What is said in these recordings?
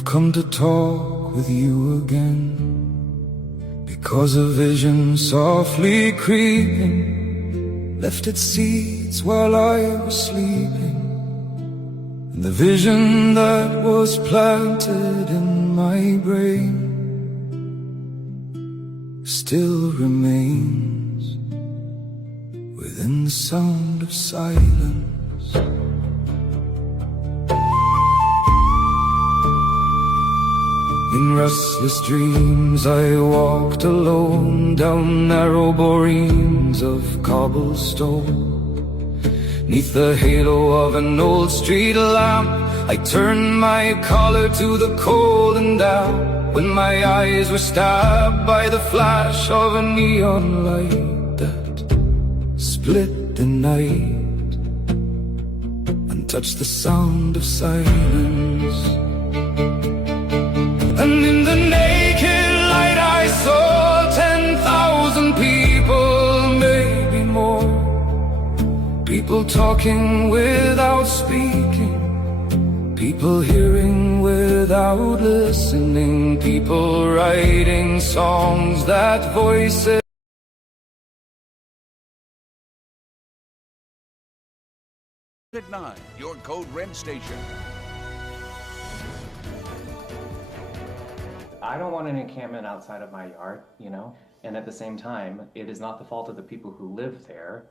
I've come to talk with you again, because a vision softly creeping left its seeds while I was sleeping. And the vision that was planted in my brain still remains within the sound of silence. In restless dreams I walked alone down narrow boreens of cobblestone. Neath the halo of an old street lamp, I turned my collar to the cold and damp, when my eyes were stabbed by the flash of a neon light that split the night and touched the sound of silence. And in the naked light I saw 10,000 people, maybe more. People talking without speaking, people hearing without listening, people writing songs that voices at 9, your Code Red station. I don't want an encampment outside of my yard, and at the same time, it is not the fault of the people who live there.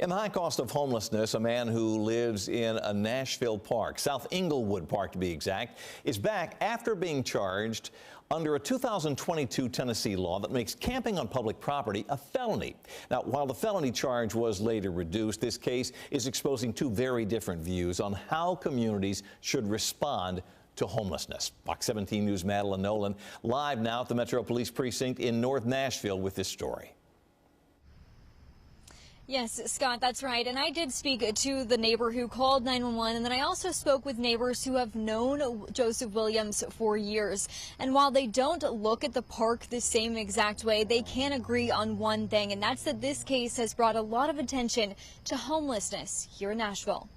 In the high cost of homelessness, a man who lives in a Nashville park, South Inglewood Park to be exact, is back after being charged under a 2022 Tennessee law that makes camping on public property a felony. Now, while the felony charge was later reduced, this case is exposing two very different views on how communities should respond to homelessness. Fox 17 News' Madeline Nolan live now at the Metro Police Precinct in North Nashville with this story. Yes, Scott, that's right. And I did speak to the neighbor who called 911, and then I also spoke with neighbors who have known Joseph Williams for years. And while they don't look at the park the same exact way, they can agree on one thing, and that's that this case has brought a lot of attention to homelessness here in Nashville.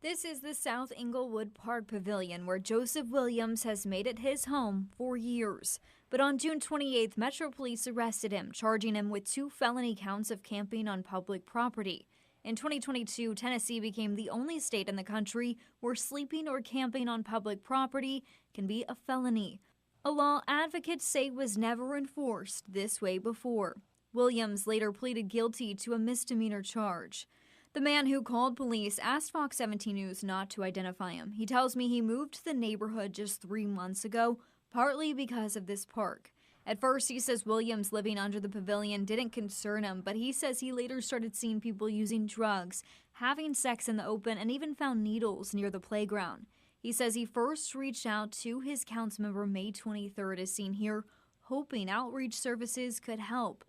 This is the South Inglewood Park Pavilion, where Joseph Williams has made it his home for years. But on June 28th, Metro Police arrested him, charging him with 2 felony counts of camping on public property. In 2022, Tennessee became the only state in the country where sleeping or camping on public property can be a felony, a law advocates say was never enforced this way before. Williams later pleaded guilty to a misdemeanor charge. The man who called police asked Fox 17 News not to identify him. He tells me he moved to the neighborhood just 3 months ago, partly because of this park. At first, he says Williams living under the pavilion didn't concern him, but he says he later started seeing people using drugs, having sex in the open, and even found needles near the playground. He says he first reached out to his council member May 23rd, as seen here, hoping outreach services could help.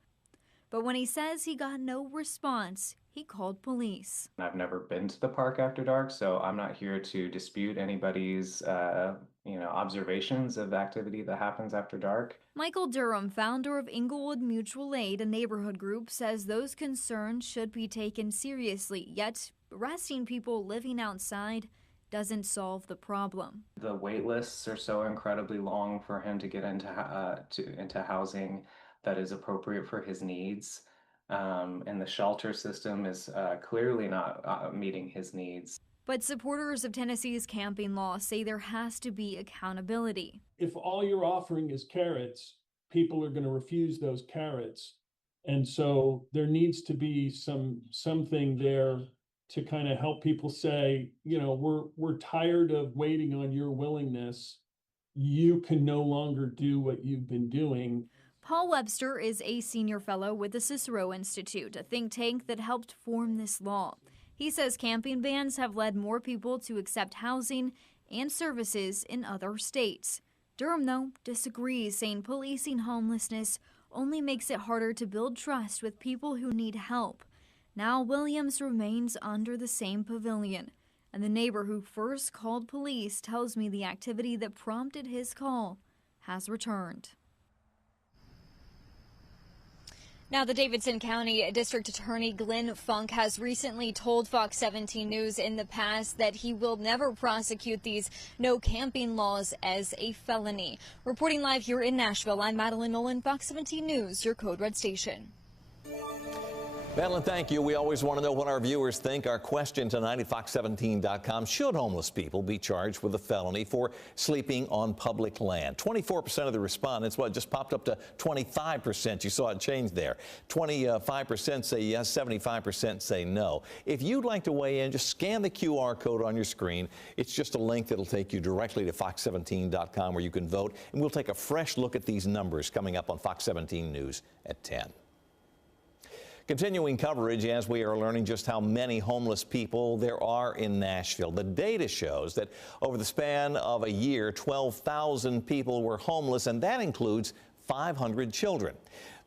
But when he says he got no response, he called police. I've never been to the park after dark, so I'm not here to dispute anybody's observations of activity that happens after dark. Michael Durham, founder of Inglewood Mutual Aid, a neighborhood group, says those concerns should be taken seriously, yet arresting people living outside doesn't solve the problem. The wait lists are so incredibly long for him to get into housing that is appropriate for his needs. And the shelter system is clearly not meeting his needs. But supporters of Tennessee's camping law say there has to be accountability. If all you're offering is carrots, people are going to refuse those carrots. And so there needs to be something there to kind of help people say, we're tired of waiting on your willingness. You can no longer do what you've been doing. Paul Webster is a senior fellow with the Cicero Institute, a think tank that helped form this law. He says camping bans have led more people to accept housing and services in other states. Durham, though, disagrees, saying policing homelessness only makes it harder to build trust with people who need help. Now Williams remains under the same pavilion, and the neighbor who first called police tells me the activity that prompted his call has returned. Now, the Davidson County District Attorney Glenn Funk has recently told Fox 17 News in the past that he will never prosecute these no camping laws as a felony. Reporting live here in Nashville, I'm Madeline Nolan, Fox 17 News, your Code Red station. Madeline, thank you. We always want to know what our viewers think. Our question tonight at fox17.com, should homeless people be charged with a felony for sleeping on public land? 24% of the respondents, well, it just popped up to 25%. You saw it change there. 25% say yes, 75% say no. If you'd like to weigh in, just scan the QR code on your screen. It's just a link that'll take you directly to fox17.com where you can vote. And we'll take a fresh look at these numbers coming up on Fox 17 News at 10. Continuing coverage as we are learning just how many homeless people there are in Nashville. The data shows that over the span of a year, 12,000 people were homeless, and that includes 500 children.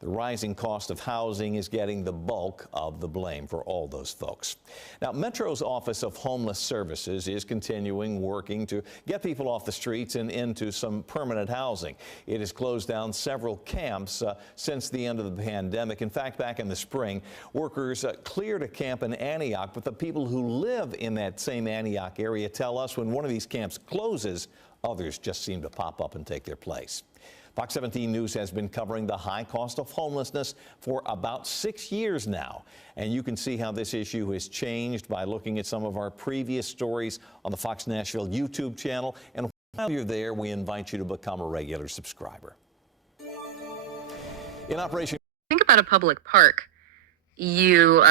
The rising cost of housing is getting the bulk of the blame for all those folks. Now, Metro's Office of Homeless Services is continuing working to get people off the streets and into some permanent housing. It has closed down several camps since the end of the pandemic. In fact, back in the spring, workers cleared a camp in Antioch, but the people who live in that same Antioch area tell us when one of these camps closes, others just seem to pop up and take their place. Fox 17 News has been covering the high cost of homelessness for about 6 years now. And you can see how this issue has changed by looking at some of our previous stories on the Fox Nashville YouTube channel. And while you're there, we invite you to become a regular subscriber. In Operation Think about a public park. You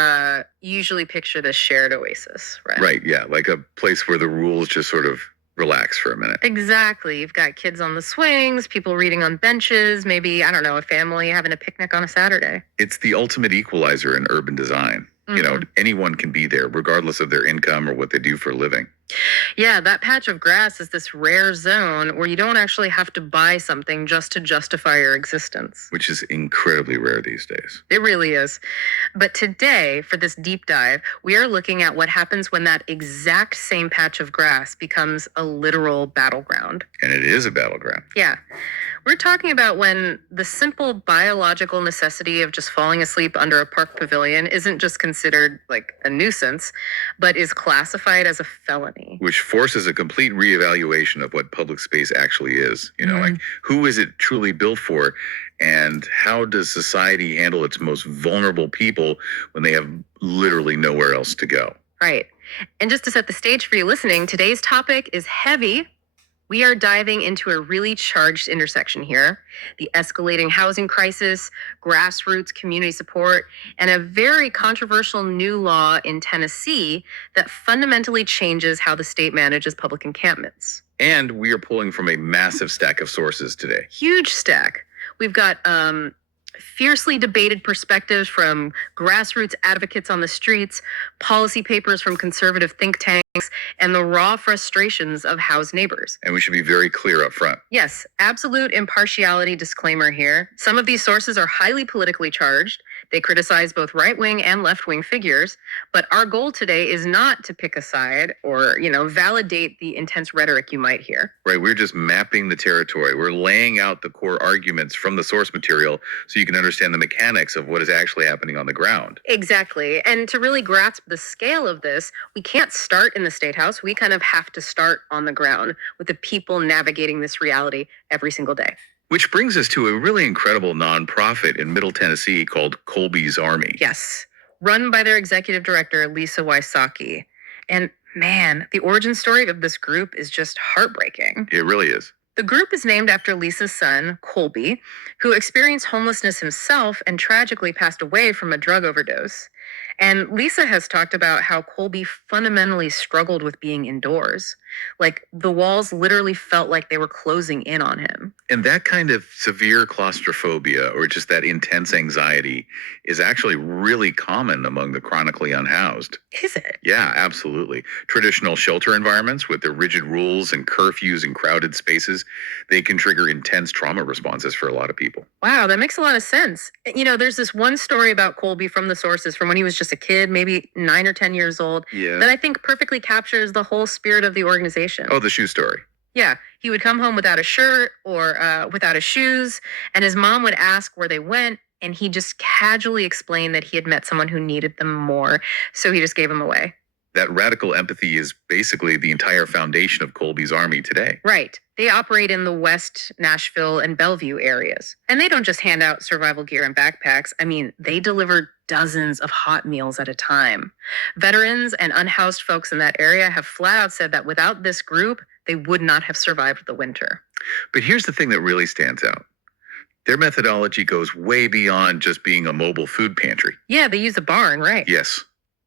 usually picture the shared oasis, right? Right, yeah, like a place where the rules just sort of relax for a minute. Exactly. You've got kids on the swings, people reading on benches, maybe, I don't know, a family having a picnic on a Saturday. It's the ultimate equalizer in urban design. You know, anyone can be there regardless of their income or what they do for a living. Yeah, that patch of grass is this rare zone where you don't actually have to buy something just to justify your existence. Which is incredibly rare these days. It really is. But today, for this deep dive, we are looking at what happens when that exact same patch of grass becomes a literal battleground. And it is a battleground. Yeah. We're talking about when the simple biological necessity of just falling asleep under a park pavilion isn't just considered like a nuisance, but is classified as a felony. Which forces a complete reevaluation of what public space actually is. You know, like who is it truly built for? And how does society handle its most vulnerable people when they have literally nowhere else to go? Right. And just to set the stage for you listening, today's topic is heavy. We are diving into a really charged intersection here: the escalating housing crisis, grassroots community support, and a very controversial new law in Tennessee that fundamentally changes how the state manages public encampments. And we are pulling from a massive stack of sources today. Huge stack. We've got fiercely debated perspectives from grassroots advocates on the streets, policy papers from conservative think tanks, and the raw frustrations of housed neighbors. And we should be very clear up front. Yes, absolute impartiality disclaimer here. Some of these sources are highly politically charged. They criticize both right-wing and left-wing figures, but our goal today is not to pick a side or, validate the intense rhetoric you might hear. Right, we're just mapping the territory. We're laying out the core arguments from the source material so you can understand the mechanics of what is actually happening on the ground. Exactly. And to really grasp the scale of this, we can't start in the State House. We kind of have to start on the ground with the people navigating this reality every single day. Which brings us to a really incredible nonprofit in Middle Tennessee called Colby's Army. Yes, run by their executive director, Lisa Wysocki. And man, the origin story of this group is just heartbreaking. It really is. The group is named after Lisa's son, Colby, who experienced homelessness himself and tragically passed away from a drug overdose. And Lisa has talked about how Colby fundamentally struggled with being indoors. Like, the walls literally felt like they were closing in on him. And that kind of severe claustrophobia, or just that intense anxiety, is actually really common among the chronically unhoused. Is it? Yeah, absolutely. Traditional shelter environments with their rigid rules and curfews and crowded spaces, they can trigger intense trauma responses for a lot of people. Wow, that makes a lot of sense. There's this one story about Colby from the sources from when he was just a kid, maybe 9 or 10 years old, that I think perfectly captures the whole spirit of the organization. Oh, the shoe story. Yeah, he would come home without a shirt or without his shoes, and his mom would ask where they went, and he just casually explained that he had met someone who needed them more, so he just gave them away. That radical empathy is basically the entire foundation of Colby's army today. Right. They operate in the West Nashville and Bellevue areas. And they don't just hand out survival gear and backpacks. I mean, they deliver dozens of hot meals at a time. Veterans and unhoused folks in that area have flat out said that without this group, they would not have survived the winter. But here's the thing that really stands out. Their methodology goes way beyond just being a mobile food pantry. Yeah, they use a barn, right? Yes.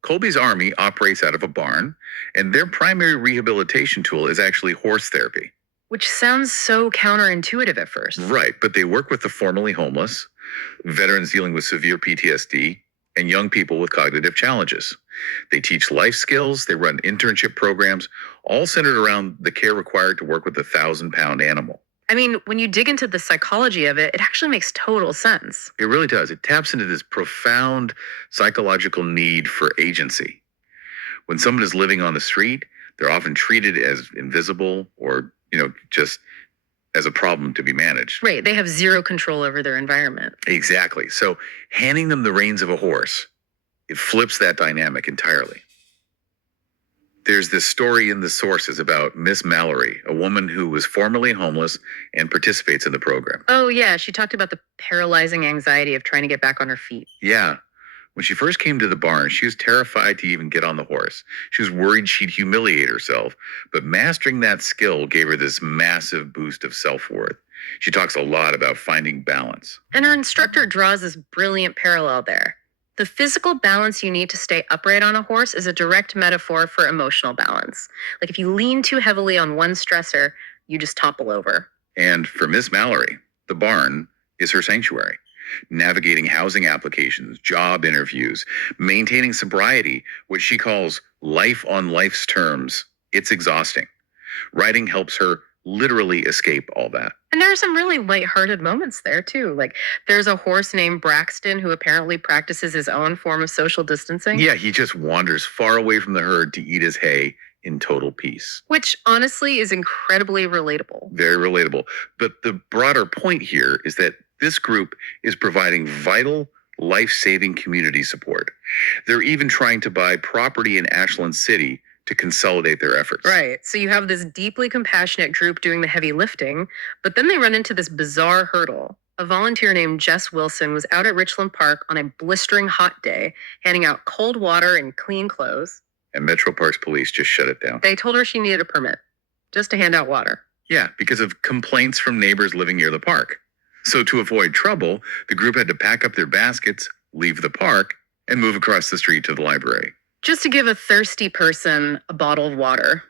Colby's army operates out of a barn, and their primary rehabilitation tool is actually horse therapy. Which sounds so counterintuitive at first. Right, but they work with the formerly homeless, veterans dealing with severe PTSD, and young people with cognitive challenges. They teach life skills, they run internship programs, all centered around the care required to work with a 1,000-pound animal. I mean, when you dig into the psychology of it, it actually makes total sense. It really does. It taps into this profound psychological need for agency. When someone is living on the street, they're often treated as invisible or, just as a problem to be managed. Right. They have zero control over their environment. Exactly. So handing them the reins of a horse, it flips that dynamic entirely. There's this story in the sources about Miss Mallory, a woman who was formerly homeless and participates in the program. Oh, yeah. She talked about the paralyzing anxiety of trying to get back on her feet. Yeah. When she first came to the barn, she was terrified to even get on the horse. She was worried she'd humiliate herself, but mastering that skill gave her this massive boost of self-worth. She talks a lot about finding balance. And her instructor draws this brilliant parallel there. The physical balance you need to stay upright on a horse is a direct metaphor for emotional balance. Like if you lean too heavily on one stressor, you just topple over. And for Miss Mallory, the barn is her sanctuary. Navigating housing applications, job interviews, maintaining sobriety, which she calls life on life's terms. It's exhausting. Writing helps her literally escape all that. And there are some really lighthearted moments there, too. Like, there's a horse named Braxton who apparently practices his own form of social distancing. Yeah, he just wanders far away from the herd to eat his hay in total peace. Which, honestly, is incredibly relatable. Very relatable. But the broader point here is that this group is providing vital, life-saving community support. They're even trying to buy property in Ashland City to consolidate their efforts. Right. So you have this deeply compassionate group doing the heavy lifting, but then they run into this bizarre hurdle. A volunteer named Jess Wilson was out at Richland Park on a blistering hot day, handing out cold water and clean clothes. And Metro Parks police just shut it down. They told her she needed a permit just to hand out water. Yeah, because of complaints from neighbors living near the park. So to avoid trouble, the group had to pack up their baskets, leave the park, and move across the street to the library. Just to give a thirsty person a bottle of water.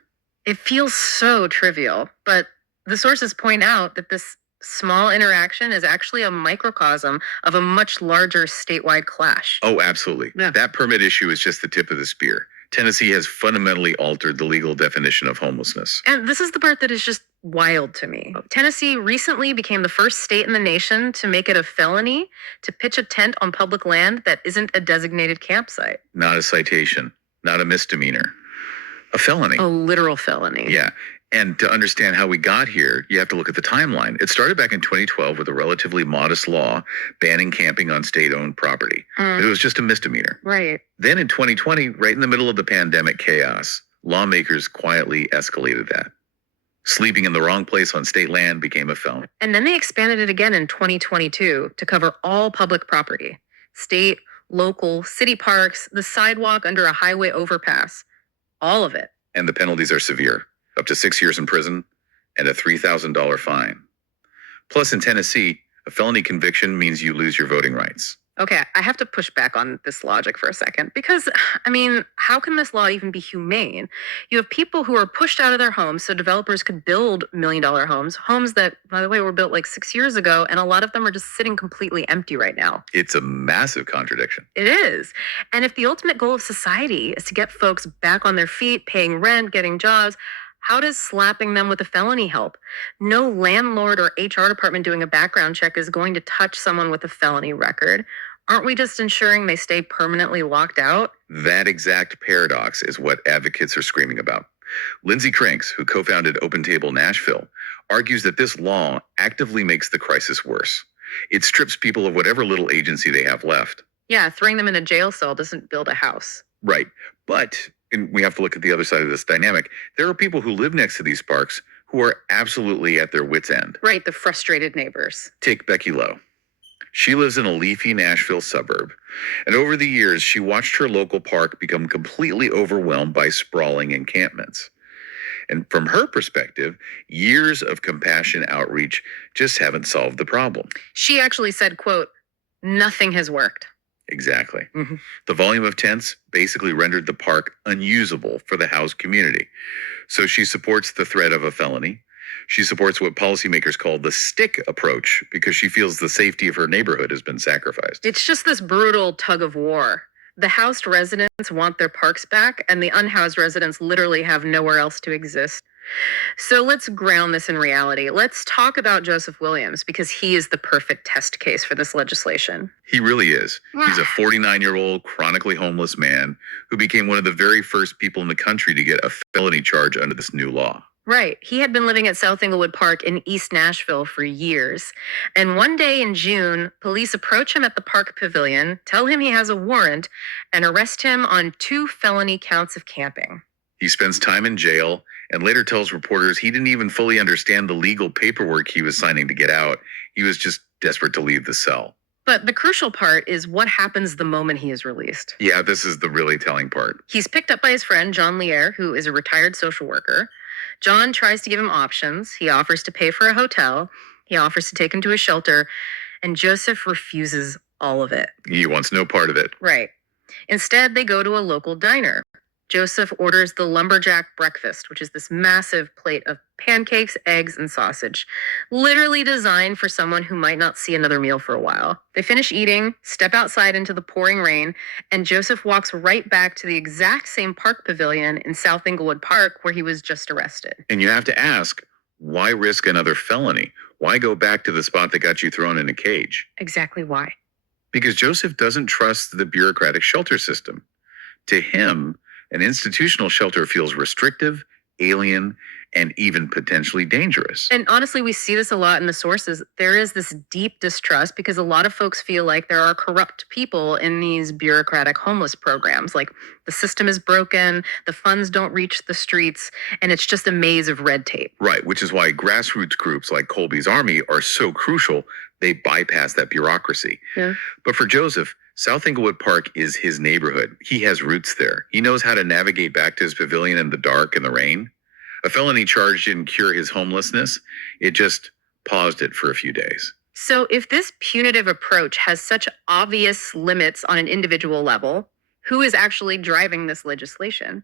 It feels so trivial, but the sources point out that this small interaction is actually a microcosm of a much larger statewide clash. Oh, absolutely. Yeah. That permit issue is just the tip of the spear. Tennessee has fundamentally altered the legal definition of homelessness. And this is the part that is just wild to me. Tennessee recently became the first state in the nation to make it a felony to pitch a tent on public land that isn't a designated campsite. Not a citation, not a misdemeanor, a felony. A literal felony. Yeah. And to understand how we got here, you have to look at the timeline. It started back in 2012 with a relatively modest law banning camping on state-owned property. It was just a misdemeanor. Right. Then in 2020, right in the middle of the pandemic chaos, lawmakers quietly escalated that. Sleeping in the wrong place on state land became a felony. And then they expanded it again in 2022 to cover all public property. State, local, city parks, the sidewalk under a highway overpass. All of it. And the penalties are severe. Up to 6 years in prison and a $3,000 fine. Plus, in Tennessee, a felony conviction means you lose your voting rights. Okay, I have to push back on this logic for a second because, I mean, how can this law even be humane? You have people who are pushed out of their homes so developers could build million-dollar homes that, by the way, were built like 6 years ago, and a lot of them are just sitting completely empty right now. It's a massive contradiction. It is. And if the ultimate goal of society is to get folks back on their feet, paying rent, getting jobs, how does slapping them with a felony help? No landlord or HR department doing a background check is going to touch someone with a felony record. Aren't we just ensuring they stay permanently locked out? That exact paradox is what advocates are screaming about. Lindsay Cranks, who co-founded Open Table Nashville, argues that this law actively makes the crisis worse. It strips people of whatever little agency they have left. Yeah, throwing them in a jail cell doesn't build a house. Right. But, and we have to look at the other side of this dynamic, there are people who live next to these parks who are absolutely at their wits' end. Right, the frustrated neighbors. Take Becky Lowe. She lives in a leafy Nashville suburb, and over the years, she watched her local park become completely overwhelmed by sprawling encampments. And from her perspective, years of compassion outreach just haven't solved the problem. She actually said, quote, "Nothing has worked." Exactly. Mm-hmm. The volume of tents basically rendered the park unusable for the house community. So she supports the threat of a felony. She supports what policymakers call the stick approach because she feels the safety of her neighborhood has been sacrificed. It's just this brutal tug of war. The housed residents want their parks back, and the unhoused residents literally have nowhere else to exist. So let's ground this in reality. Let's talk about Joseph Williams, because he is the perfect test case for this legislation. He really is. He's a 49-year-old chronically homeless man who became one of the very first people in the country to get a felony charge under this new law. Right. He had been living at South Inglewood Park in East Nashville for years. And one day in June, police approach him at the park pavilion, tell him he has a warrant, and arrest him on 2 felony counts of camping. He spends time in jail and later tells reporters he didn't even fully understand the legal paperwork he was signing to get out. He was just desperate to leave the cell. But the crucial part is what happens the moment he is released. Yeah, this is the really telling part. He's picked up by his friend, John Lier, who is a retired social worker. John tries to give him options. He offers to pay for a hotel. He offers to take him to a shelter. And Joseph refuses all of it. He wants no part of it. Right. Instead, they go to a local diner. Joseph orders the lumberjack breakfast, which is this massive plate of pancakes, eggs, and sausage, literally designed for someone who might not see another meal for a while. They finish eating, step outside into the pouring rain, and Joseph walks right back to the exact same park pavilion in South Inglewood Park where he was just arrested. And you have to ask, why risk another felony? Why go back to the spot that got you thrown in a cage? Exactly why. Because Joseph doesn't trust the bureaucratic shelter system. To him, an institutional shelter feels restrictive, alien, and even potentially dangerous. And honestly, we see this a lot in the sources. There is this deep distrust because a lot of folks feel like there are corrupt people in these bureaucratic homeless programs. Like the system is broken, the funds don't reach the streets, and it's just a maze of red tape. Right, which is why grassroots groups like Colby's Army are so crucial. They bypass that bureaucracy. Yeah. But for Joseph, South Inglewood Park is his neighborhood. He has roots there. He knows how to navigate back to his pavilion in the dark and the rain. A felony charge didn't cure his homelessness. It just paused it for a few days. So if this punitive approach has such obvious limits on an individual level, who is actually driving this legislation?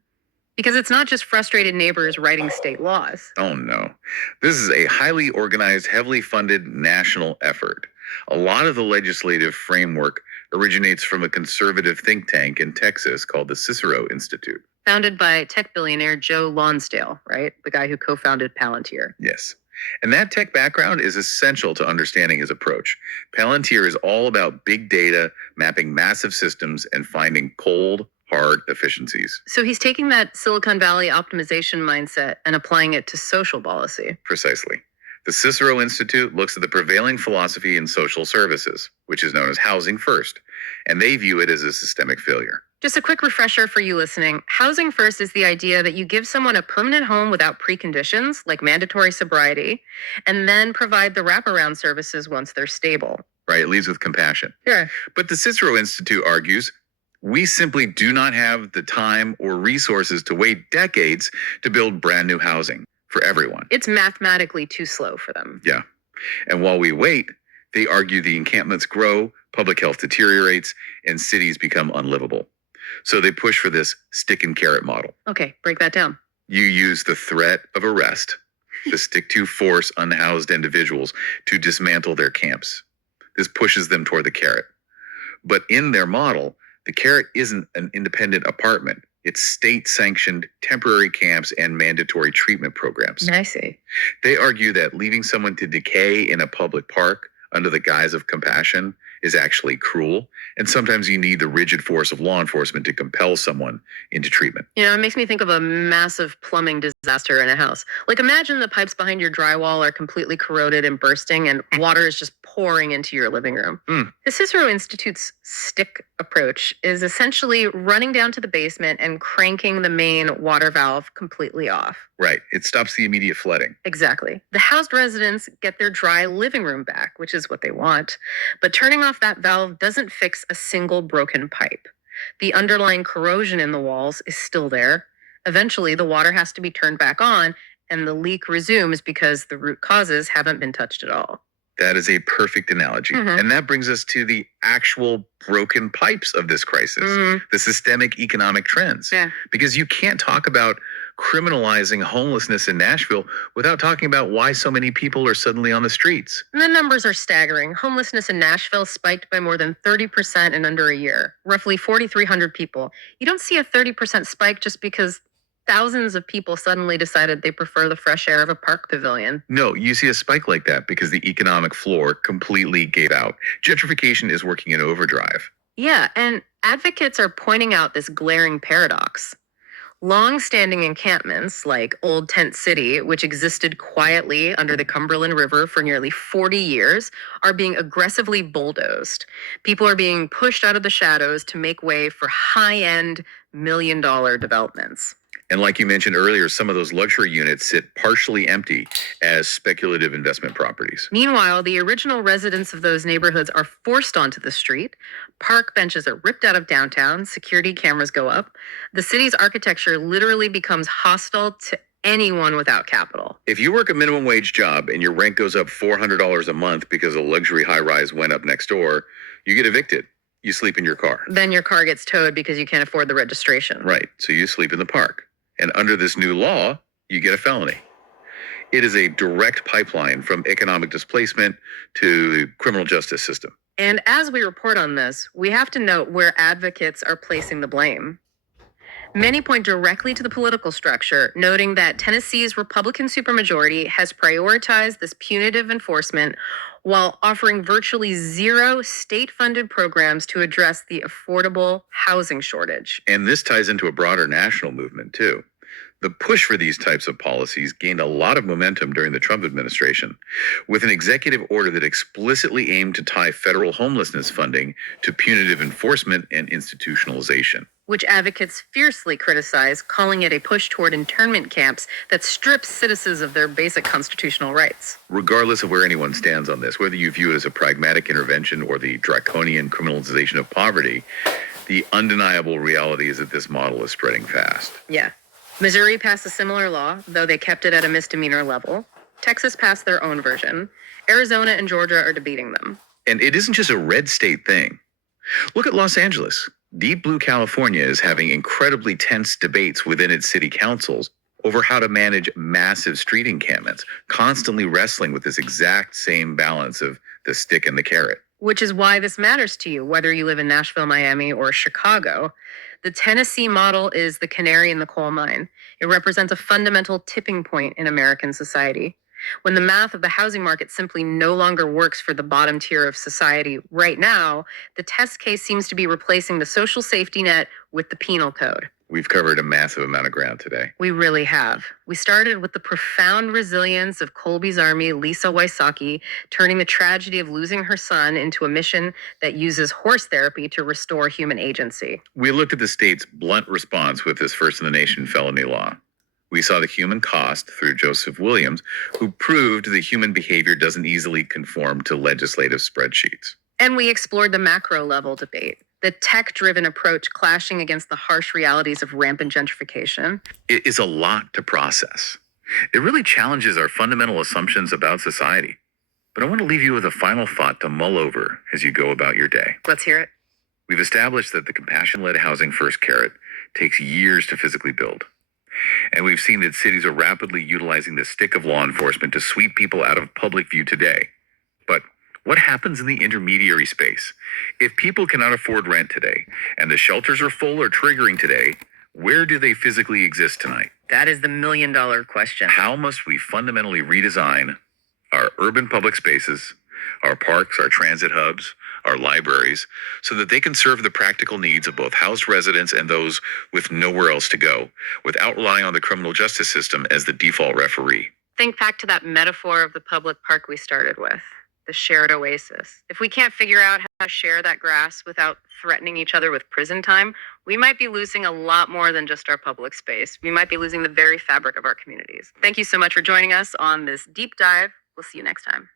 Because it's not just frustrated neighbors writing state laws. Oh no. This is a highly organized, heavily funded national effort. A lot of the legislative framework originates from a conservative think tank in Texas called the Cicero Institute. Founded by tech billionaire Joe Lonsdale, right? The guy who co-founded Palantir. Yes. And that tech background is essential to understanding his approach. Palantir is all about big data, mapping massive systems, and finding cold, hard efficiencies. So he's taking that Silicon Valley optimization mindset and applying it to social policy. Precisely. The Cicero Institute looks at the prevailing philosophy in social services, which is known as housing first, and they view it as a systemic failure. Just a quick refresher for you listening. Housing first is the idea that you give someone a permanent home without preconditions, like mandatory sobriety, and then provide the wraparound services once they're stable. Right? It leads with compassion. Sure. But the Cicero Institute argues we simply do not have the time or resources to wait decades to build brand new housing for everyone. It's mathematically too slow for them. Yeah. And while we wait, they argue the encampments grow, public health deteriorates, and cities become unlivable. So they push for this stick and carrot model. Okay, break that down. You use the threat of arrest to stick to force unhoused individuals to dismantle their camps. This pushes them toward the carrot. But in their model, the carrot isn't an independent apartment. It's state-sanctioned temporary camps and mandatory treatment programs. I see. They argue that leaving someone to decay in a public park under the guise of compassion is actually cruel, and sometimes you need the rigid force of law enforcement to compel someone into treatment. You know, it makes me think of a massive plumbing disaster in a house. Like, imagine the pipes behind your drywall are completely corroded and bursting, and water is just pouring into your living room. The Cicero Institute's stick approach is essentially running down to the basement and cranking the main water valve completely off. Right. It stops the immediate flooding. Exactly. The housed residents get their dry living room back, which is what they want. But turning off that valve doesn't fix a single broken pipe. The underlying corrosion in the walls is still there. Eventually, the water has to be turned back on, and the leak resumes because the root causes haven't been touched at all. That is a perfect analogy. And that brings us to the actual broken pipes of this crisis, the systemic economic trends. Yeah. Because you can't talk about criminalizing homelessness in Nashville without talking about why so many people are suddenly on the streets. And the numbers are staggering. Homelessness in Nashville spiked by more than 30% in under a year, roughly 4,300 people. You don't see a 30% spike just because thousands of people suddenly decided they prefer the fresh air of a park pavilion. No, you see a spike like that because the economic floor completely gave out. Gentrification is working in overdrive. Yeah, and advocates are pointing out this glaring paradox. Long-standing encampments like Old Tent City, which existed quietly under the Cumberland River for nearly 40 years, are being aggressively bulldozed. People are being pushed out of the shadows to make way for high-end million-dollar developments. And like you mentioned earlier, some of those luxury units sit partially empty as speculative investment properties. Meanwhile, the original residents of those neighborhoods are forced onto the street. Park benches are ripped out of downtown. Security cameras go up. The city's architecture literally becomes hostile to anyone without capital. If you work a minimum wage job and your rent goes up $400 a month because a luxury high-rise went up next door, you get evicted. You sleep in your car. Then your car gets towed because you can't afford the registration. Right, so you sleep in the park. And under this new law, you get a felony. It is a direct pipeline from economic displacement to the criminal justice system. And as we report on this, we have to note where advocates are placing the blame. Many point directly to the political structure, noting that Tennessee's Republican supermajority has prioritized this punitive enforcement while offering virtually zero state-funded programs to address the affordable housing shortage. And this ties into a broader national movement, too. The push for these types of policies gained a lot of momentum during the Trump administration, with an executive order that explicitly aimed to tie federal homelessness funding to punitive enforcement and institutionalization. Which advocates fiercely criticize, calling it a push toward internment camps that strips citizens of their basic constitutional rights. Regardless of where anyone stands on this, whether you view it as a pragmatic intervention or the draconian criminalization of poverty, the undeniable reality is that this model is spreading fast. Yeah. Missouri passed a similar law, though they kept it at a misdemeanor level. Texas passed their own version. Arizona and Georgia are debating them. And it isn't just a red state thing. Look at Los Angeles. Deep Blue California is having incredibly tense debates within its city councils over how to manage massive street encampments, constantly wrestling with this exact same balance of the stick and the carrot. Which is why this matters to you, whether you live in Nashville, Miami, or Chicago. The Tennessee model is the canary in the coal mine. It represents a fundamental tipping point in American society. When the math of the housing market simply no longer works for the bottom tier of society right now, the test case seems to be replacing the social safety net with the penal code. We've covered a massive amount of ground today. We really have. We started with the profound resilience of Colby's Army, Lisa Wysocki, turning the tragedy of losing her son into a mission that uses horse therapy to restore human agency. We looked at the state's blunt response with this first-in-the-nation felony law. We saw the human cost through Joseph Williams, who proved that human behavior doesn't easily conform to legislative spreadsheets. And we explored the macro-level debate, the tech-driven approach clashing against the harsh realities of rampant gentrification. It is a lot to process. It really challenges our fundamental assumptions about society. But I want to leave you with a final thought to mull over as you go about your day. Let's hear it. We've established that the compassion-led housing first carrot takes years to physically build. And we've seen that cities are rapidly utilizing the stick of law enforcement to sweep people out of public view today. But what happens in the intermediary space? If people cannot afford rent today, and the shelters are full or triggering today, where do they physically exist tonight? That is the million-dollar question. How must we fundamentally redesign our urban public spaces, our parks, our transit hubs, our libraries, so that they can serve the practical needs of both housed residents and those with nowhere else to go, without relying on the criminal justice system as the default referee. Think back to that metaphor of the public park we started with, the shared oasis. If we can't figure out how to share that grass without threatening each other with prison time, we might be losing a lot more than just our public space. We might be losing the very fabric of our communities. Thank you so much for joining us on this deep dive. We'll see you next time.